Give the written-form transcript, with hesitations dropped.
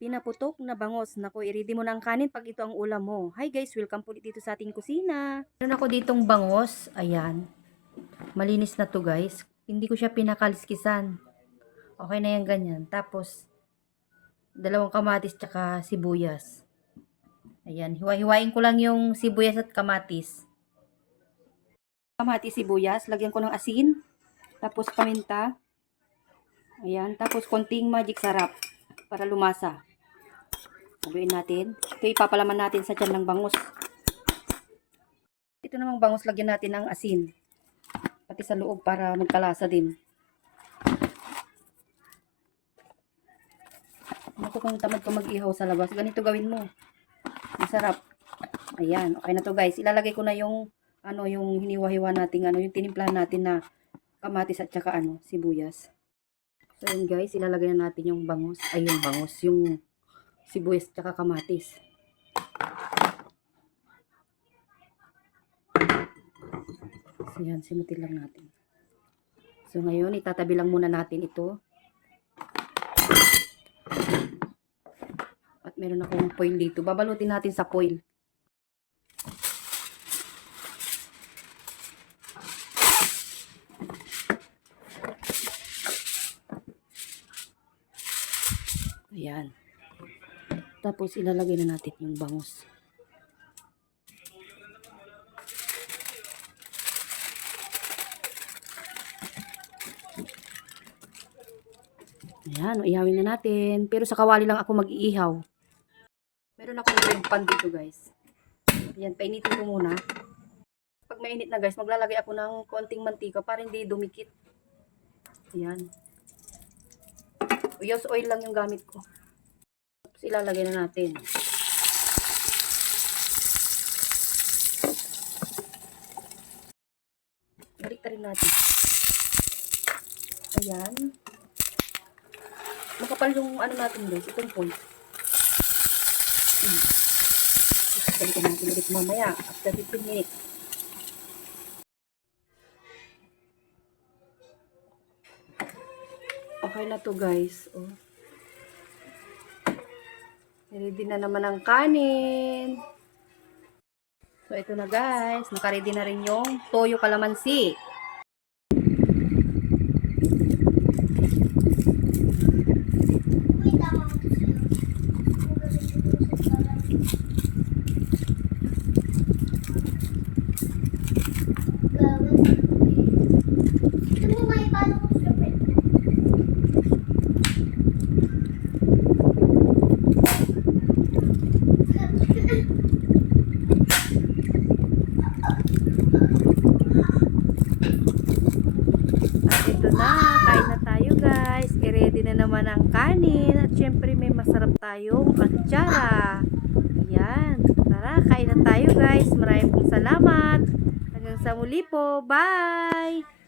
pinaputok na bangos. Naku, i-ready mo na ang kanin pag ito ang ulam mo. Hi guys, welcome po dito sa ating kusina. Meron ako ditong bangos. Ayan. Malinis na to guys. Hindi ko siya pinakaliskisan. Okay na yan ganyan. Tapos, dalawang kamatis tsaka sibuyas. Ayan. Hiwa-hiwain ko lang yung sibuyas at kamatis. Kamatis, sibuyas. Lagyan ko ng asin. Tapos paminta. Ayan. Tapos konting magic sarap para lumasa. Haluin natin. Ito ipapalaman natin sa tiyan ng bangus. Ito namang bangus, lagyan natin ng asin. Pati sa loob para magkalasa din. Naku, kung tamad ka mag-ihaw sa labas, ganito gawin mo. Masarap. Ayan. Okay na to guys. Ilalagay ko na yung yung hiniwa-hiwa natin, yung tinimplahan natin na kamatis at saka sibuyas. So yun guys, ilalagay na natin yung bangus. Ay, yung bangus. Yung sibuyas at saka kamatis. So yan, simutin lang natin. So ngayon, itatabi lang muna natin ito. At meron akong foil dito. Babalutin natin sa foil. Ayan. Tapos ilalagay na natin yung bangus. Ayan, ihawin na natin. Pero sa kawali lang ako mag-iihaw. Meron akong bread pan dito guys. Ayan, painitin ko muna. Pag mainit na guys, maglalagay ako ng konting mantika para hindi dumikit. Ayan. Use oil lang yung gamit ko. Tapos ilalagay na natin. Balik rin natin. Ayan. Makapal yung natin guys, itong foil. Balikan natin ulit mamaya after 15 minutes. Okay na to guys. Oh. Ready na naman ang kanin. So ito na guys, naka-ready na rin yung toyo kalamansi. Ito na, kain na tayo guys. I-ready na naman ang kanin. At syempre may masarap tayong atsara. Ayan. Tara, kain na tayo guys. Maraming salamat. Hanggang sa muli po. Bye!